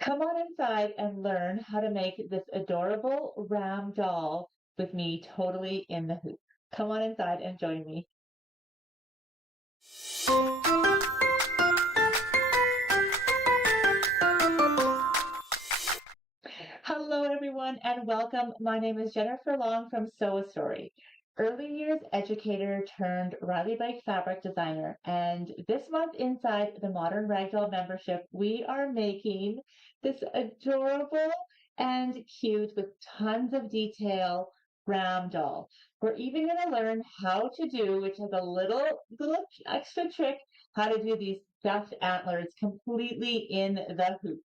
Come on inside and learn how to make this adorable ram doll with me totally in the hoop. Come on inside and join me. Hello, everyone, and welcome. My name is Jennifer Long from Sew a Story, early years educator turned Riley Bike fabric designer. And this month, inside the Modern Ragdoll membership, we are making this adorable and cute with tons of detail ram doll. We're even going to learn how to do, which is a little extra trick, how to do these stuffed antlers completely in the hoop.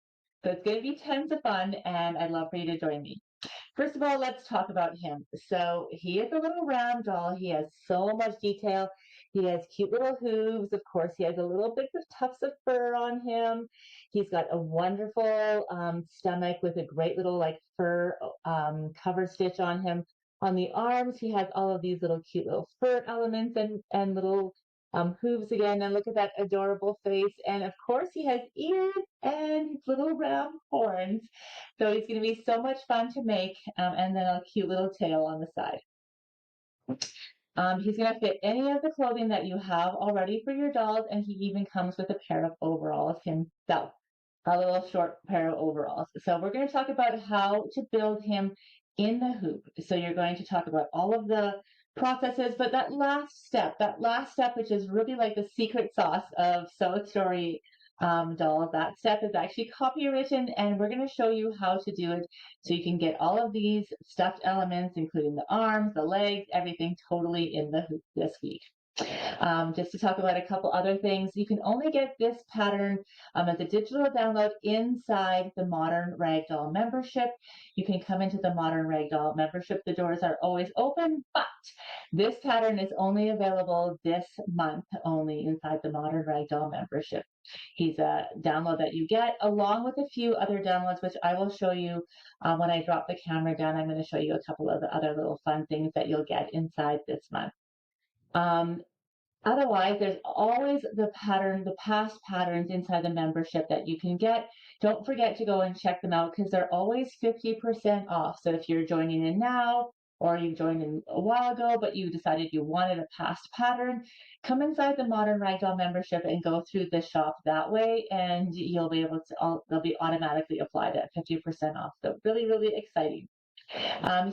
So it's going to be tons of fun, and I'd love for you to join me. First of all, let's talk about him. So he is a little round doll. He has so much detail. He has cute little hooves. Of course, he has a little bit of tufts of fur on him. He's got a wonderful stomach with a great little like fur cover stitch on him. On the arms, he has all of these little cute little fur elements and little hooves again, and look at that adorable face. And of course, he has ears and his little round horns. So he's going to be so much fun to make, and then a cute little tail on the side. He's going to fit any of the clothing that you have already for your dolls, and he even comes with a pair of overalls himself, a little short pair of overalls. So we're going to talk about how to build him in the hoop. So you're going to talk about all of the processes, but that last step, which is really like the secret sauce of Sew a Story dolls, that step is actually copywritten, and we're going to show you how to do it so you can get all of these stuffed elements, including the arms, the legs, everything totally in the hoop this week. Just to talk about a couple other things, you can only get this pattern as a digital download inside the Modern Ragdoll membership. You can come into the Modern Ragdoll membership. The doors are always open, but this pattern is only available this month only inside the Modern Ragdoll membership. He's a download that you get along with a few other downloads, which I will show you when I drop the camera down. I'm going to show you a couple of the other little fun things that you'll get inside this month. Otherwise, there's always the past patterns inside the membership that you can get. Don't forget to go and check them out because they're always 50% off. So if you're joining in now, or you joined in a while ago, but you decided you wanted a past pattern, come inside the Modern Ragdoll membership and go through the shop that way, and you'll be able to, they'll be automatically applied at 50% off. So really, really exciting.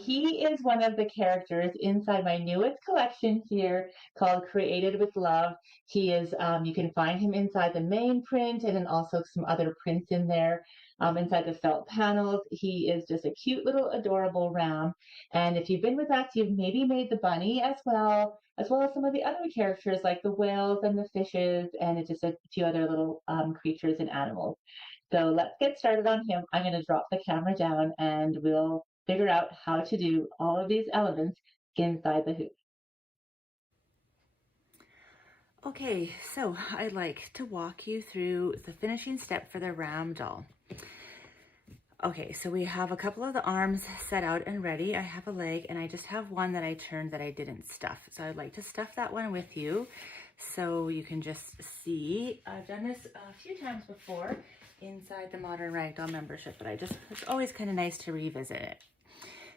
He is one of the characters inside my newest collection here called Created with Love. He is, you can find him inside the main print and then also some other prints in there. Inside the felt panels, he is just a cute little adorable ram. And if you've been with us, you've maybe made the bunny as well as some of the other characters like the whales and the fishes and just a few other little creatures and animals. So let's get started on him. I'm going to drop the camera down and we'll figure out how to do all of these elements inside the hoop. Okay, so I'd like to walk you through the finishing step for the ram doll. Okay, so we have a couple of the arms set out and ready. I have a leg and I just have one that I turned that I didn't stuff. So I'd like to stuff that one with you so you can just see. I've done this a few times before inside the Modern Ragdoll membership, but it's always kind of nice to revisit it.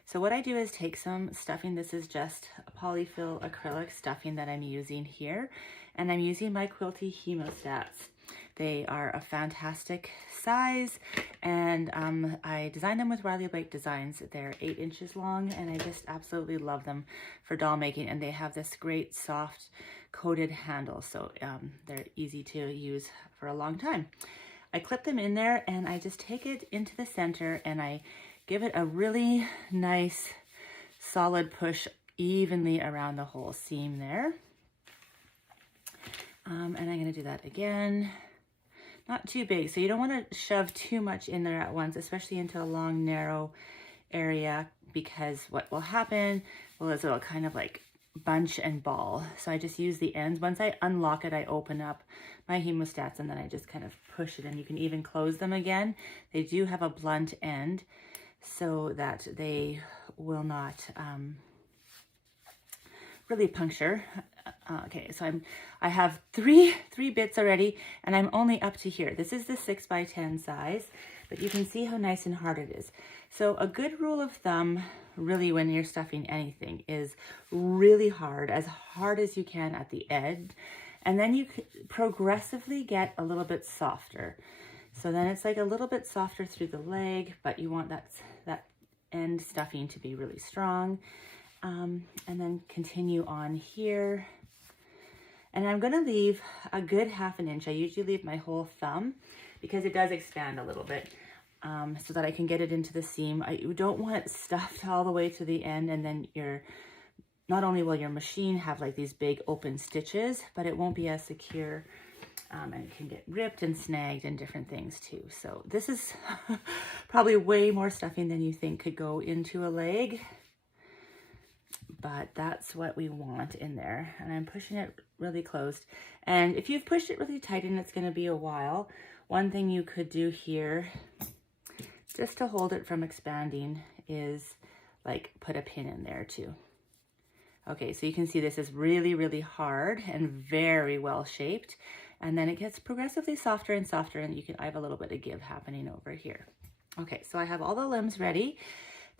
So what I do is take some stuffing. This is just a polyfill acrylic stuffing that I'm using here. And I'm using my Quilty hemostats. They are a fantastic size, and I designed them with Riley Bike Designs. They're 8 inches long, and I just absolutely love them for doll making. And they have this great soft coated handle, so they're easy to use for a long time. I clip them in there, and I just take it into the center, and I give it a really nice solid push evenly around the whole seam there. And I'm going to do that again. Not too big, so you don't want to shove too much in there at once, especially into a long, narrow area, because what will happen is it'll kind of like bunch and ball. So I just use the ends. Once I unlock it, I open up my hemostats and then I just kind of push it, and you can even close them again. They do have a blunt end so that they will not really puncture. Okay, so I have three bits already, and I'm only up to here. This is the 6 by 10 size, but you can see how nice and hard it is. So a good rule of thumb, really, when you're stuffing anything, is really hard as you can at the edge, and then you progressively get a little bit softer. So then it's like a little bit softer through the leg, but you want that end stuffing to be really strong. And then continue on here. And I'm going to leave a good 1/2 inch. I usually leave my whole thumb because it does expand a little bit, so that I can get it into the seam. You don't want it stuffed all the way to the end, and then not only will your machine have like these big open stitches, but it won't be as secure, and it can get ripped and snagged and different things too. So this is probably way more stuffing than you think could go into a leg. But that's what we want in there. And I'm pushing it really closed. And if you've pushed it really tight and it's going to be a while, one thing you could do here, just to hold it from expanding, is like put a pin in there too. Okay, so you can see this is really, really hard and very well shaped. And then it gets progressively softer and softer, and I have a little bit of give happening over here. Okay, so I have all the limbs ready.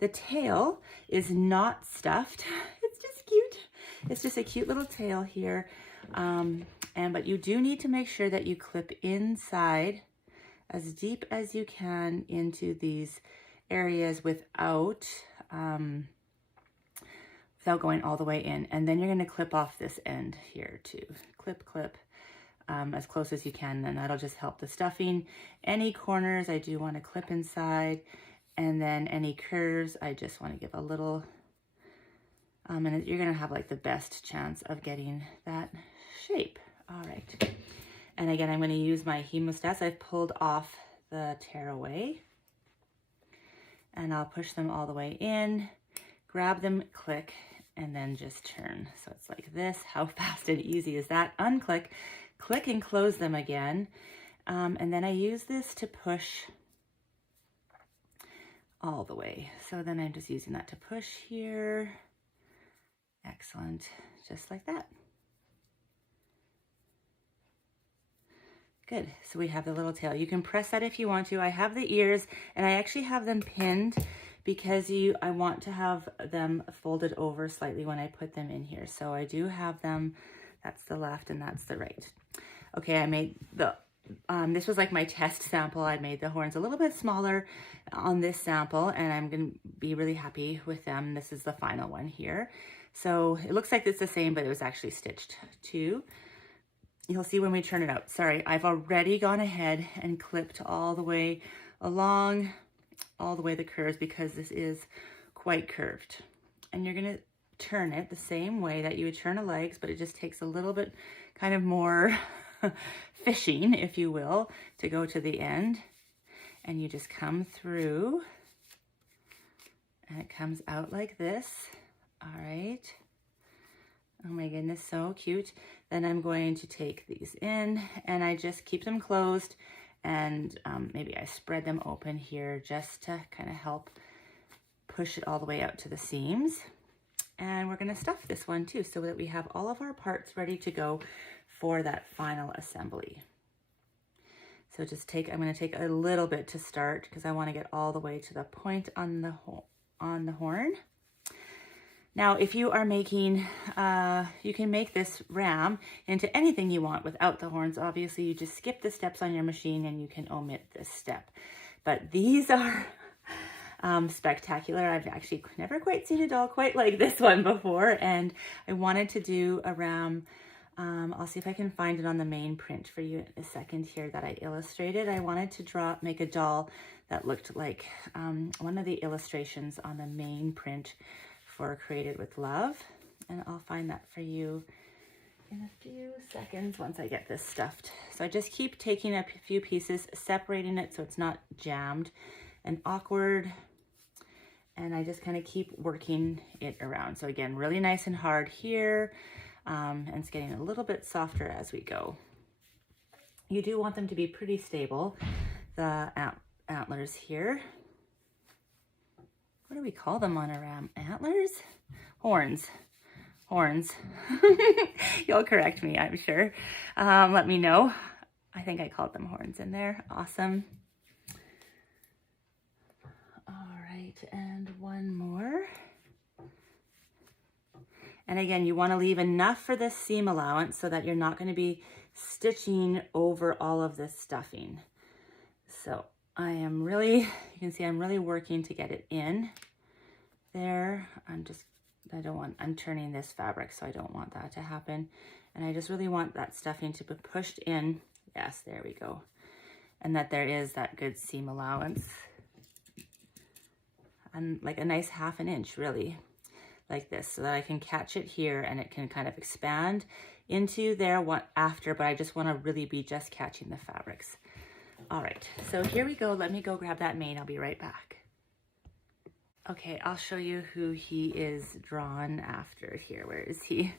The tail is not stuffed. It's just cute. It's just a cute little tail here. But you do need to make sure that you clip inside as deep as you can into these areas without going all the way in. And then you're going to clip off this end here too. Clip, clip. As close as you can, and that'll just help the stuffing. Any corners I do want to clip inside. And then any curves, I just want to give a little, and you're going to have like the best chance of getting that shape. All right. And again, I'm going to use my hemostats. I've pulled off the tearaway, and I'll push them all the way in, grab them, click, and then just turn. So it's like this. How fast and easy is that? Unclick, click, and close them again. And then I use this to push all the way. So then I'm just using that to push here. Excellent. Just like that. Good. So we have the little tail. You can press that if you want to. I have the ears, and I actually have them pinned because I want to have them folded over slightly when I put them in here. So I do have them. That's the left and that's the right. Okay, I made this was like my test sample. I made the horns a little bit smaller on this sample, and I'm going to be really happy with them. This is the final one here. So it looks like it's the same, but it was actually stitched too. You'll see when we turn it out. Sorry, I've already gone ahead and clipped all the way along, all the way the curves, because this is quite curved. And you're going to turn it the same way that you would turn a legs, but it just takes a little bit kind of more fishing, if you will, to go to the end. And you just come through, and it comes out like this. All right. Oh my goodness, so cute. Then I'm going to take these in, and I just keep them closed, and maybe I spread them open here just to kind of help push it all the way out to the seams. And we're going to stuff this one too, so that we have all of our parts ready to go for that final assembly. So I'm going to take a little bit to start because I want to get all the way to the point on the horn. Now, if you are making, you can make this ram into anything you want without the horns. Obviously, you just skip the steps on your machine and you can omit this step. But these are spectacular. I've actually never quite seen a doll quite like this one before, and I wanted to do a ram. I'll see if I can find it on the main print for you in a second here that I illustrated. I wanted to make a doll that looked like one of the illustrations on the main print for Created with Love, and I'll find that for you in a few seconds once I get this stuffed. So I just keep taking a few pieces, separating it so it's not jammed and awkward, and I just kind of keep working it around. So again, really nice and hard here, and it's getting a little bit softer as we go. You do want them to be pretty stable, the antlers here. What do we call them on a ram? Antlers? Horns. horns. You'll correct me, I'm sure. Let me know. I think I called them horns in there. Awesome. All right, and one more. And again, you want to leave enough for this seam allowance so that you're not going to be stitching over all of this stuffing. So I am really, you can see I'm really working to get it in there. I'm turning this fabric, so I don't want that to happen. And I just really want that stuffing to be pushed in. Yes, there we go. And that there is that good seam allowance. And like a nice 1/2 inch, really, like this, so that I can catch it here and it can kind of expand into there after, but I just want to really be just catching the fabrics. All right, so here we go. Let me go grab that mane. I'll be right back. Okay, I'll show you who he is drawn after here. Where is he?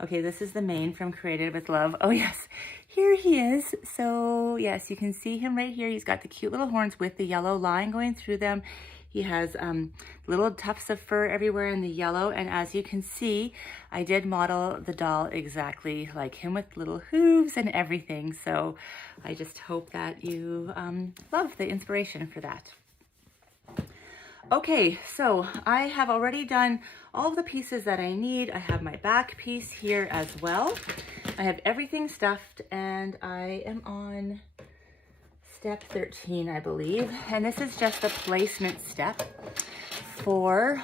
Okay, this is the mane from Created with Love. Oh yes, here he is. So yes, you can see him right here. He's got the cute little horns with the yellow line going through them. He has little tufts of fur everywhere in the yellow. And as you can see, I did model the doll exactly like him with little hooves and everything. So I just hope that you love the inspiration for that. Okay, so I have already done all of the pieces that I need. I have my back piece here as well. I have everything stuffed and I am on step 13, I believe. And this is just the placement step for,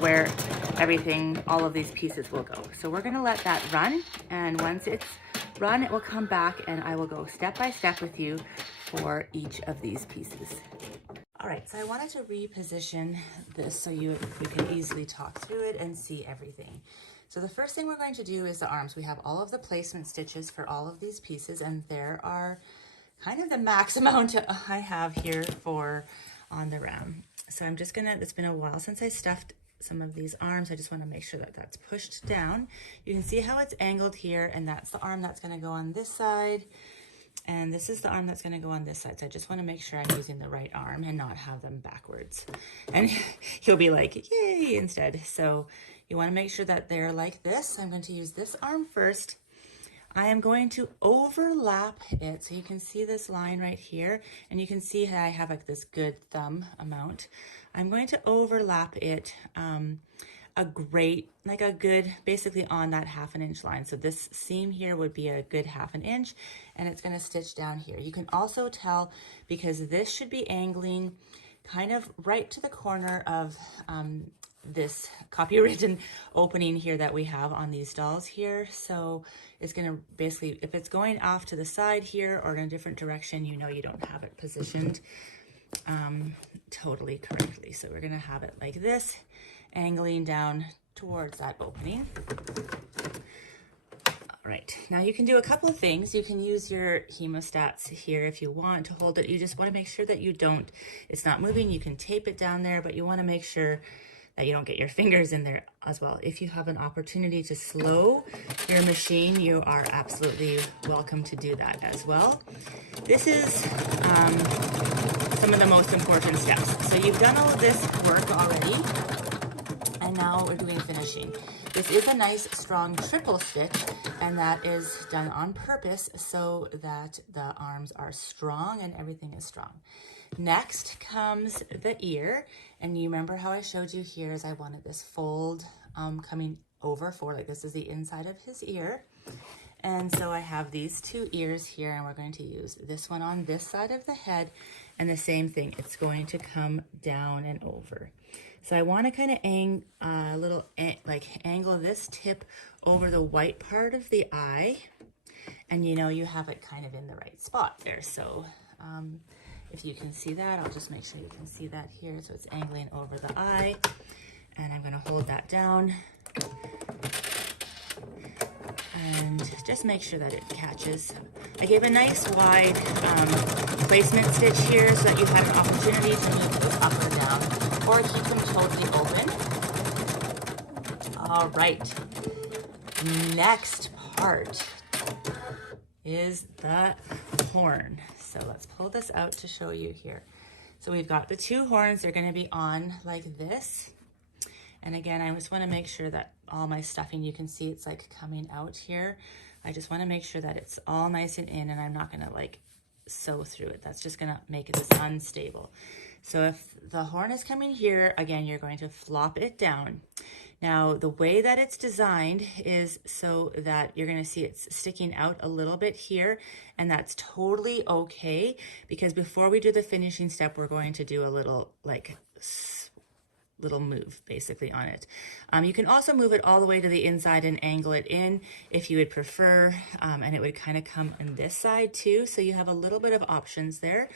where everything, all of these pieces will go. So we're gonna let that run. And once it's run, it will come back and I will go step by step with you for each of these pieces. All right, so I wanted to reposition this so you can easily talk through it and see everything. So the first thing we're going to do is the arms. We have all of the placement stitches for all of these pieces, and there are kind of the max amount I have here for on the round. So I'm just gonna, it's been a while since I stuffed some of these arms. I just want to make sure that that's pushed down. You can see how it's angled here, and that's the arm that's going to go on this side. And this is the arm that's going to go on this side. So I just want to make sure I'm using the right arm and not have them backwards. And he'll be like, yay, instead. So you want to make sure that they're like this. I'm going to use this arm first. I am going to overlap it. So you can see this line right here. And you can see how I have like this good thumb amount. I'm going to overlap it basically on that 1/2 inch line. So this seam here would be a good 1/2 inch, and it's going to stitch down here. You can also tell because this should be angling kind of right to the corner of this copywritten opening here that we have on these dolls here. So it's going to basically, if it's going off to the side here or in a different direction, you know you don't have it positioned totally correctly. So we're going to have it like this, angling down towards that opening. All right, now you can do a couple of things. You can use your hemostats here if you want to hold it. You just want to make sure that it's not moving. You can tape it down there, but you want to make sure that you don't get your fingers in there as well. If you have an opportunity to slow your machine, you are absolutely welcome to do that as well. This is some of the most important steps. So you've done all of this work already, and now we're doing finishing. This is a nice strong triple stitch, and that is done on purpose so that the arms are strong and everything is strong. Next comes the ear, and you remember how I showed you here is I wanted this fold coming over for, like this is the inside of his ear. And so I have these two ears here, and we're going to use this one on this side of the head, and the same thing, it's going to come down and over. So I want to kind of angle this tip over the white part of the eye, and you have it kind of in the right spot there. So if you can see that, I'll just make sure you can see that here. So it's angling over the eye, and I'm going to hold that down and just make sure that it catches. I gave a nice wide placement stitch here so that you had an opportunity to move those up or down or keep them totally open. All right, next part is the horn. So let's pull this out to show you here. So we've got the two horns. They're going to be on like this. And again, I just want to make sure that all my stuffing, you can see it's like coming out here. I just want to make sure that it's all nice and in, and I'm not going to like sew through it. That's just going to make it unstable. So if the horn is coming here, again, you're going to flop it down. Now, the way that it's designed is so that you're going to see it's sticking out a little bit here, and that's totally okay, because before we do the finishing step, we're going to do a little little move basically on it. You can also move it all the way to the inside and angle it in if you would prefer, and it would kind of come on this side too, so you have a little bit of options there.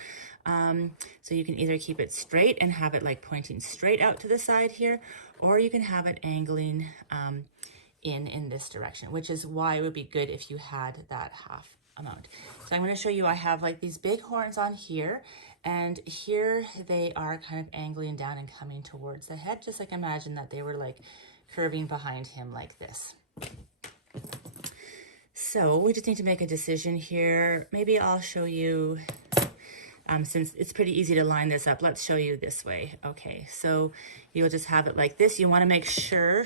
So you can either keep it straight and have it like pointing straight out to the side here, or you can have it angling in this direction, which is why it would be good if you had that half amount. So I'm going to show you, I have like these big horns on here, and here they are kind of angling down and coming towards the head, just like imagine that they were like curving behind him like this. So we just need to make a decision here. Maybe I'll show you, since it's pretty easy to line this up, let's show you this way. Okay, so you'll just have it like this. You want to make sure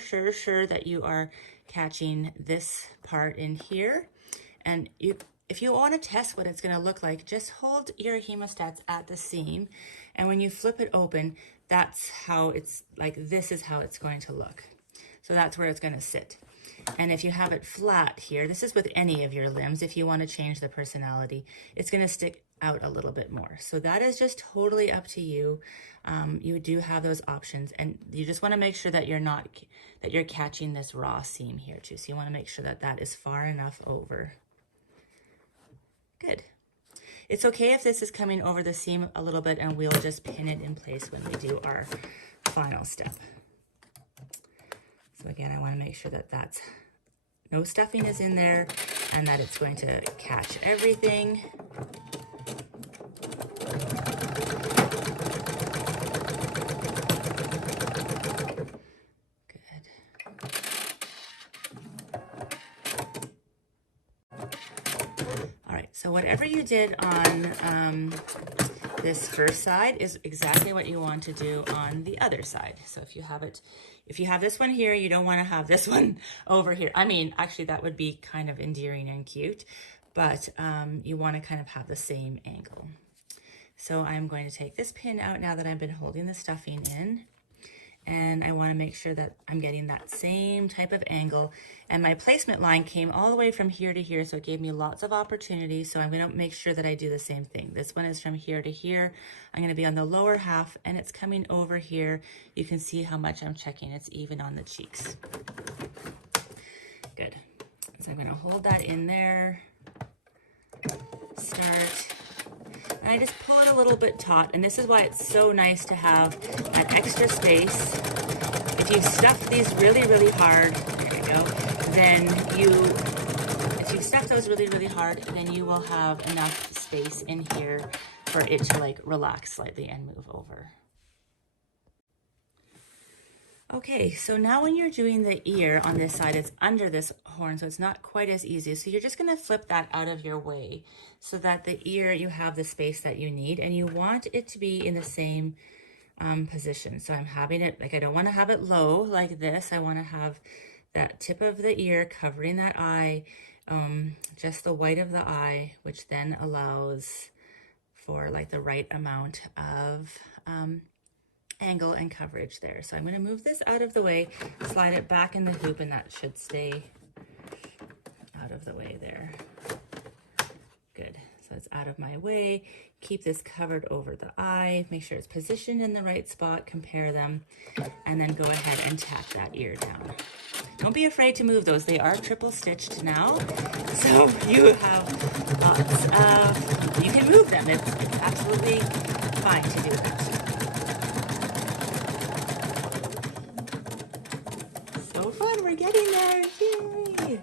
that you are catching this part in here. And if you want to test what it's going to look like, just hold your hemostats at the seam, and when you flip it open, that's how it's like, this is how it's going to look. So that's where it's going to sit. And if you have it flat here, this is with any of your limbs, if you want to change the personality, it's going to stick out a little bit more. So that is just totally up to you. You do have those options, and you just want to make sure that you're catching this raw seam here too. So you want to make sure that that is far enough over. Good. It's okay if this is coming over the seam a little bit, and we'll just pin it in place when we do our final step. So again, I want to make sure that that's no stuffing is in there and that it's going to catch everything. So whatever you did on this first side is exactly what you want to do on the other side. So if you have this one here, you don't want to have this one over here. I mean, actually that would be kind of endearing and cute, but you want to kind of have the same angle. So I'm going to take this pin out now that I've been holding the stuffing in, and I want to make sure that I'm getting that same type of angle. And my placement line came all the way from here to here, so it gave me lots of opportunity. So I'm going to make sure that I do the same thing. This one is from here to here. I'm going to be on the lower half, and it's coming over here. You can see how much I'm checking. It's even on the cheeks. Good. So I'm going to hold that in there. Start. And I just pull it a little bit taut, and this is why it's so nice to have that extra space. If you stuff these really, really hard, there you go, then if you stuff those really, really hard, then you will have enough space in here for it to like relax slightly and move over. Okay, so now when you're doing the ear on this side, it's under this horn, so it's not quite as easy. So you're just going to flip that out of your way so that the ear, you have the space that you need, and you want it to be in the same position. So I'm having it, like I don't want to have it low like this. I want to have that tip of the ear covering that eye, just the white of the eye, which then allows for like the right amount of angle and coverage there. So I'm going to move this out of the way, slide it back in the hoop, and that should stay out of the way there. Good. So it's out of my way. Keep this covered over the eye. Make sure it's positioned in the right spot. Compare them, and then go ahead and tack that ear down. Don't be afraid to move those. They are triple stitched now, so you have lots of, you can move them. It's absolutely fine to do that. We're getting there. Yay!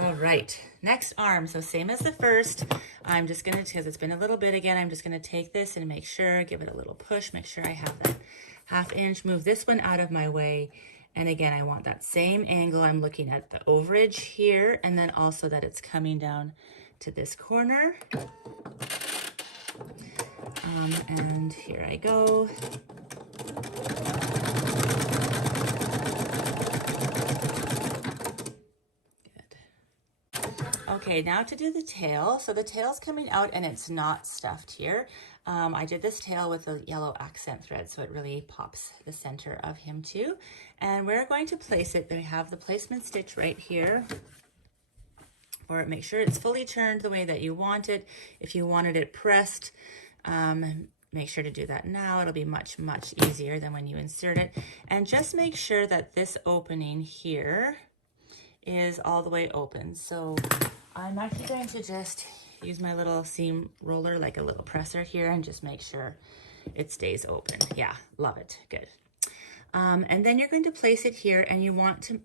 All right, next arm. So same as the first. I'm just gonna, because it's been a little bit again, I'm just gonna take this and make sure, give it a little push, make sure I have that 1/2 inch, move this one out of my way. And again, I want that same angle. I'm looking at the overage here, and then also that it's coming down to this corner. And here I go. Okay, now to do the tail. So the tail's coming out and it's not stuffed here. I did this tail with a yellow accent thread, so it really pops the center of him too. And we're going to place it. We have the placement stitch right here. Or make sure it's fully turned the way that you want it. If you wanted it pressed, make sure to do that now. It'll be much, much easier than when you insert it. And just make sure that this opening here is all the way open. So I'm actually going to just use my little seam roller, like a little presser here, and just make sure it stays open. Yeah, love it, good. And then you're going to place it here, and you want to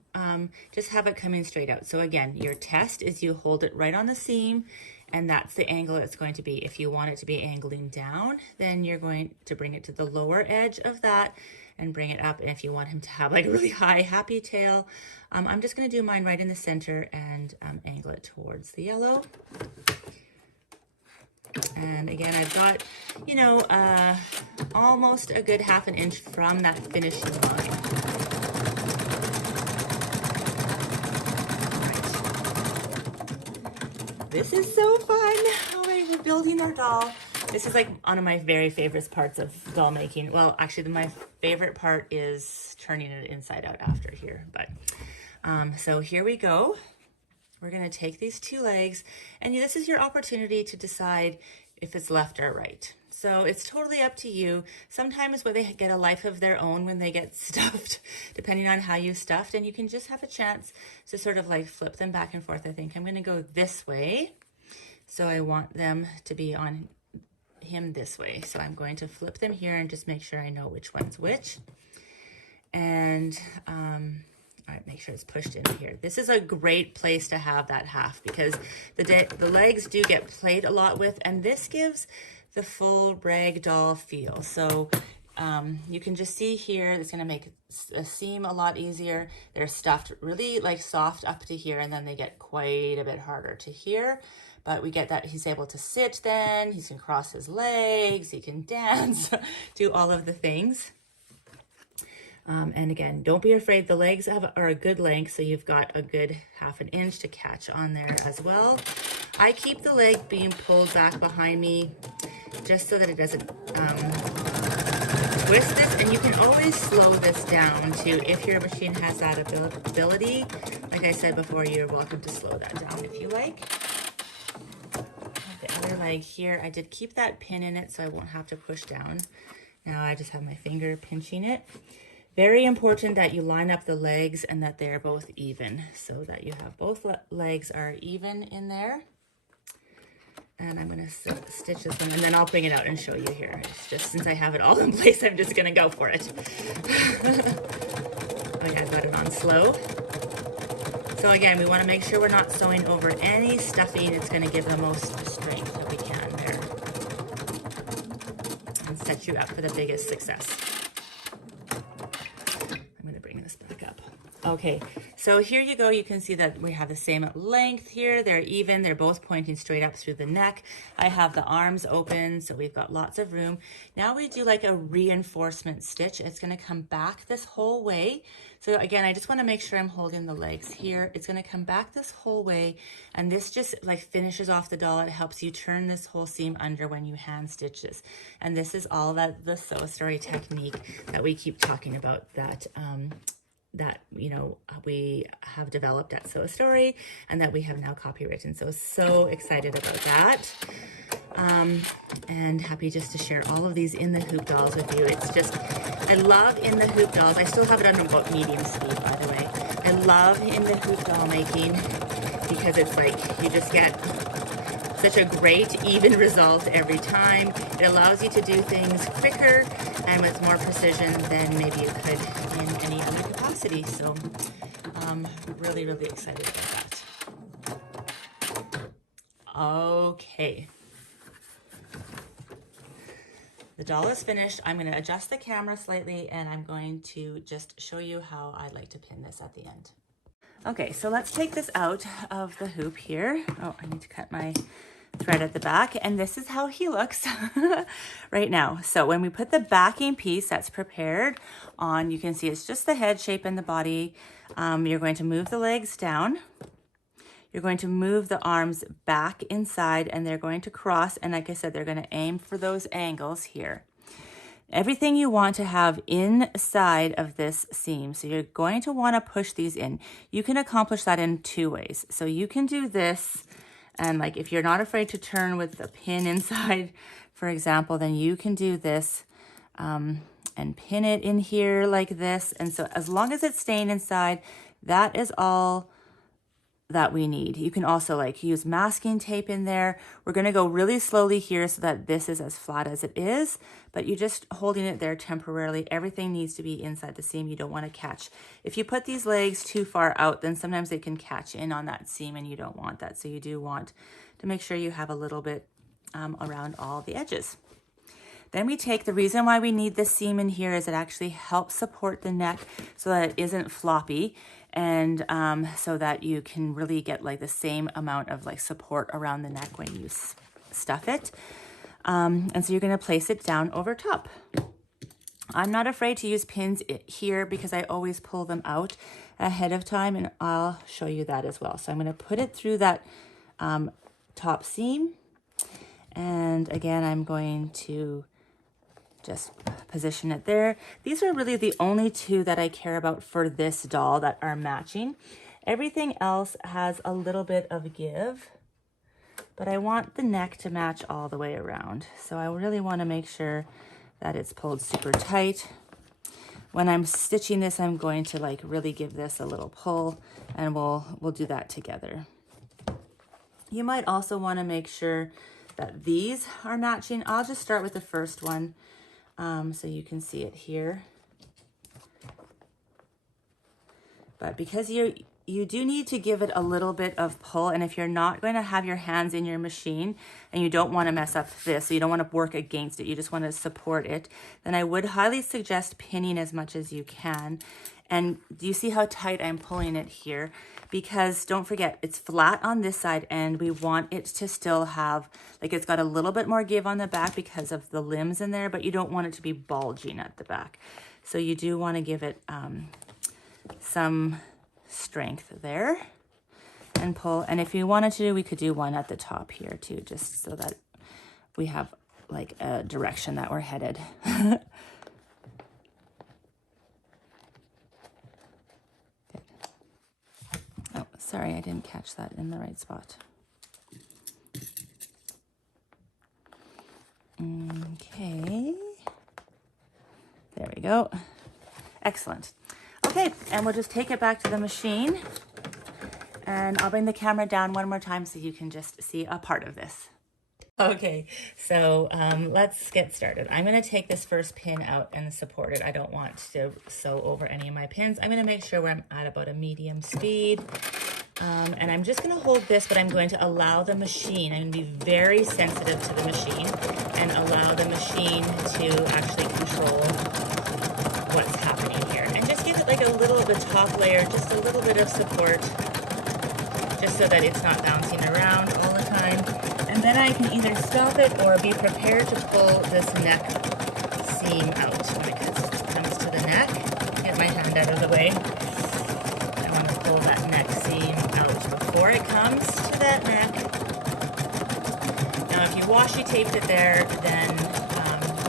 just have it coming straight out. So again, your test is you hold it right on the seam, and that's the angle it's going to be. If you want it to be angling down, then you're going to bring it to the lower edge of that and bring it up. And if you want him to have like a really high, happy tail, I'm just going to do mine right in the center and angle it towards the yellow. And again, I've got, you know, almost a good ½ inch from that finishing line. Right. This is so fun. All right, we're building our doll. This is like one of my very favorite parts of doll making. Well, actually, my favorite part is turning it inside out after here. But so here we go. We're going to take these two legs, and this is your opportunity to decide if it's left or right. So it's totally up to you. Sometimes when they get a life of their own when they get stuffed, depending on how you stuffed, and you can just have a chance to sort of like flip them back and forth. I think I'm going to go this way. So I want them to be on him this way. So I'm going to flip them here and just make sure I know which one's which. And all right, make sure it's pushed in here. This is a great place to have that half because the legs do get played a lot with, and this gives the full rag doll feel. So you can just see here, it's gonna make a seam a lot easier. They're stuffed really like soft up to here, and then they get quite a bit harder to here. But we get that he's able to sit then, he can cross his legs, he can dance, do all of the things. And again, don't be afraid. The legs are a good length, so you've got a good ½ inch to catch on there as well. I keep the leg being pulled back behind me just so that it doesn't twist this. And you can always slow this down too. If your machine has that ability, like I said before, you're welcome to slow that down if you like. The other leg here, I did keep that pin in it so I won't have to push down. Now I just have my finger pinching it. Very important that you line up the legs and that they're both even, so that you have both legs are even in there. And I'm gonna stitch this one, and then I'll bring it out and show you here. It's just, since I have it all in place, I'm just gonna go for it. Okay, I've got it on slow. So again, we wanna make sure we're not sewing over any stuffing. It's gonna give the most strength that we can there. And set you up for the biggest success. Okay, so here you go. You can see that we have the same length here. They're even. They're both pointing straight up through the neck. I have the arms open, so we've got lots of room. Now we do like a reinforcement stitch. It's going to come back this whole way. So again, I just want to make sure I'm holding the legs here. It's going to come back this whole way, and this just like finishes off the doll. It helps you turn this whole seam under when you hand stitch this. And this is all that the Sew Story technique that we keep talking about, that you know, we have developed at Sew Story and that we have now copywritten. So excited about that. And happy just to share all of these in the hoop dolls with you. It's just, I love in the hoop dolls. I still have it on about medium speed, by the way. I love in the hoop doll making because it's like you just get such a great even result every time. It allows you to do things quicker and with more precision than maybe you could in any other capacity. So really, really excited about that. Okay. The doll is finished. I'm going to adjust the camera slightly, and I'm going to just show you how I'd like to pin this at the end. Okay, so let's take this out of the hoop here. Oh, I need to cut my thread at the back, and this is how he looks right now. So when we put the backing piece that's prepared on, you can see it's just the head shape and the body. You're going to move the legs down. you're going to move the arms back inside and they're going to cross. And like I said, they're going to aim for those angles here. Everything you want to have inside of this seam. So you're going to want to push these in. You can accomplish that in two ways. So you can do this, and like if you're not afraid to turn with the pin inside, for example, then you can do this and pin it in here like this. And so as long as it's staying inside, that is all that we need. You can also like use masking tape in there. We're going to go really slowly here so that this is as flat as it is, but you're just holding it there temporarily. Everything needs to be inside the seam. You don't want to catch. If you put these legs too far out, then sometimes they can catch in on that seam and you don't want that. So you do want to make sure you have a little bit around all the edges. Then we take, the reason why we need this seam in here is it actually helps support the neck so that it isn't floppy, and so that you can really get like the same amount of like support around the neck when you stuff it. And so you're going to place it down over top. I'm not afraid to use pins here because I always pull them out ahead of time, and I'll show you that as well. So I'm going to put it through that top seam, and again I'm going to just position it there. These are really the only two that I care about for this doll that are matching. Everything else has a little bit of give, but I want the neck to match all the way around. So I really want to make sure that it's pulled super tight. When I'm stitching this, I'm going to like really give this a little pull, and we'll do that together. You might also want to make sure that these are matching. I'll just start with the first one. So you can see it here. But because you do need to give it a little bit of pull, and if you're not going to have your hands in your machine and you don't want to mess up this, so you don't want to work against it, you just want to support it, then I would highly suggest pinning as much as you can. And do you see how tight I'm pulling it here? Because don't forget, it's flat on this side and we want it to still have, like it's got a little bit more give on the back because of the limbs in there, but you don't want it to be bulging at the back. So you do want to give it some strength there and pull. And if you wanted to, we could do one at the top here too, just so that we have like a direction that we're headed. Oh, sorry, I didn't catch that in the right spot. Okay. There we go. Excellent. Okay, and we'll just take it back to the machine, and I'll bring the camera down one more time so you can just see a part of this. Okay, so let's get started. I'm going to take this first pin out and support it. I don't want to sew over any of my pins. I'm going to make sure I'm at about a medium speed. And I'm just going to hold this, but I'm going to allow the machine, I'm going to be very sensitive to the machine and allow the machine to actually control what's happening here. And just give it like a little, the top layer, just a little bit of support, just so that it's not bouncing around all the time. And then I can either stop it or be prepared to pull this neck seam out. When it comes to the neck, get my hand out of the way. I want to pull that neck seam out before it comes to that neck. Now if you washi taped it there, then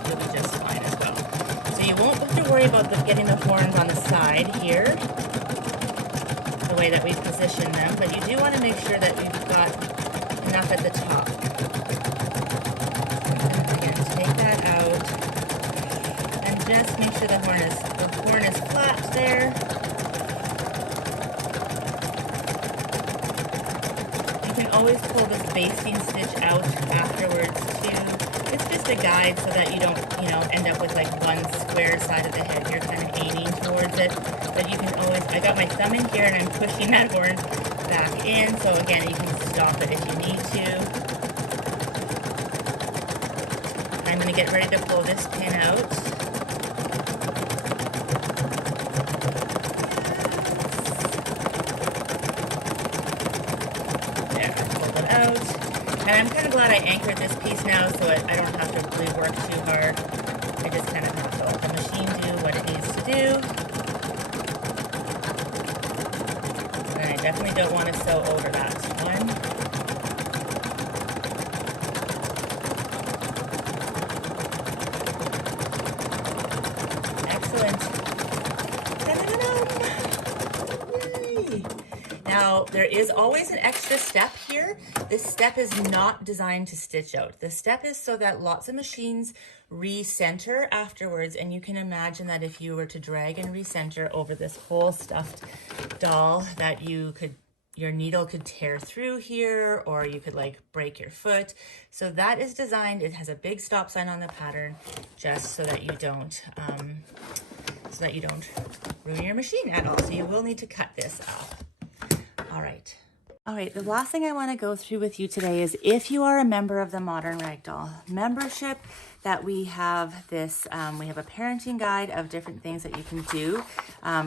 you'll be just fine as well. So you won't have to worry about getting the horns on the side here, the way that we position them, but you do want to make sure that you've got enough at the top. And again, take that out and just make sure the horn is flat there. You can always pull this basting stitch out afterwards too. It's just a guide so that you don't, end up with like one square side of the head. You're kind of aiming towards it, but you can always, I got my thumb in here and I'm pushing that horn back in, so again, you can stop it if you need to. I'm going to get ready to pull this pin out. There, I pulled it out. And I'm kind of glad I anchored this piece now so I don't have to really work too hard. I just kind of have to let the machine do what it needs to do. And I definitely don't want to sew over that. there is always an extra step here. This step is not designed to stitch out. The step is so that lots of machines recenter afterwards, and you can imagine that if you were to drag and recenter over this whole stuffed doll, that your needle could tear through here, or you could like break your foot. So that is designed, it has a big stop sign on the pattern just so that you don't ruin your machine at all. So you will need to cut this off. All right. All right, the last thing I want to go through with you today is if you are a member of the Modern Ragdoll membership, that we have this, we have a parenting guide of different things that you can do.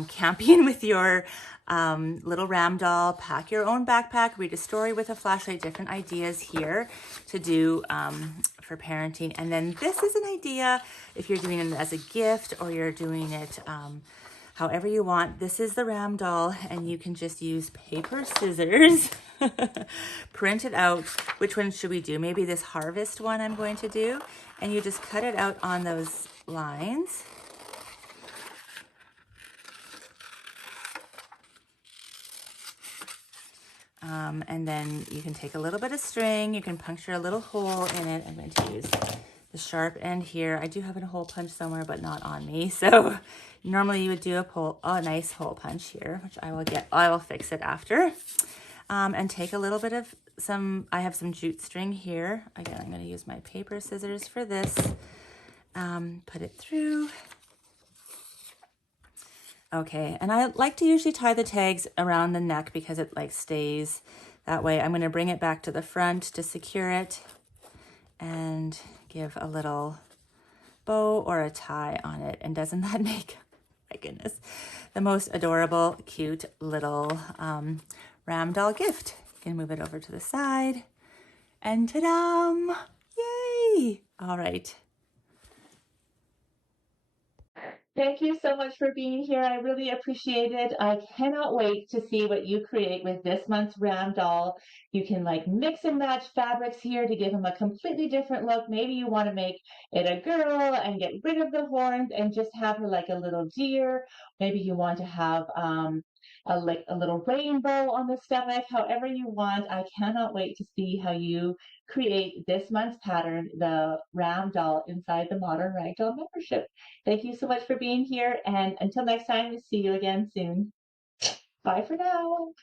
Camping with your little ram doll, pack your own backpack, read a story with a flashlight, different ideas here to do for parenting. And then this is an idea if you're doing it as a gift or you're doing it however you want. This is the ram doll, and you can just use paper scissors, print it out. Which one should we do? Maybe this harvest one I'm going to do. And you just cut it out on those lines. And then you can take a little bit of string, you can puncture a little hole in it. I'm going to use the sharp end here. I do have a hole punch somewhere, but not on me. So normally you would do a nice hole punch here, which I will fix it after. And take a little bit of I have some jute string here. Again, I'm going to use my paper scissors for this. Put it through. Okay, and I like to usually tie the tags around the neck because it like stays that way. I'm going to bring it back to the front to secure it and give a little bow or a tie on it. And doesn't that make, my goodness, the most adorable, cute little ram doll gift? You can move it over to the side and ta-dam! Yay! All right. Thank you so much for being here. I really appreciate it. I cannot wait to see what you create with this month's ram doll. You can like mix and match fabrics here to give him a completely different look. Maybe you want to make it a girl and get rid of the horns and just have her like a little deer. Maybe you want to have a little rainbow on the stomach. However you want. I cannot wait to see how you create this month's pattern, the ram doll, inside the Modern Ragdoll membership. Thank you so much for being here, and until next time, we'll see you again soon. Bye for now.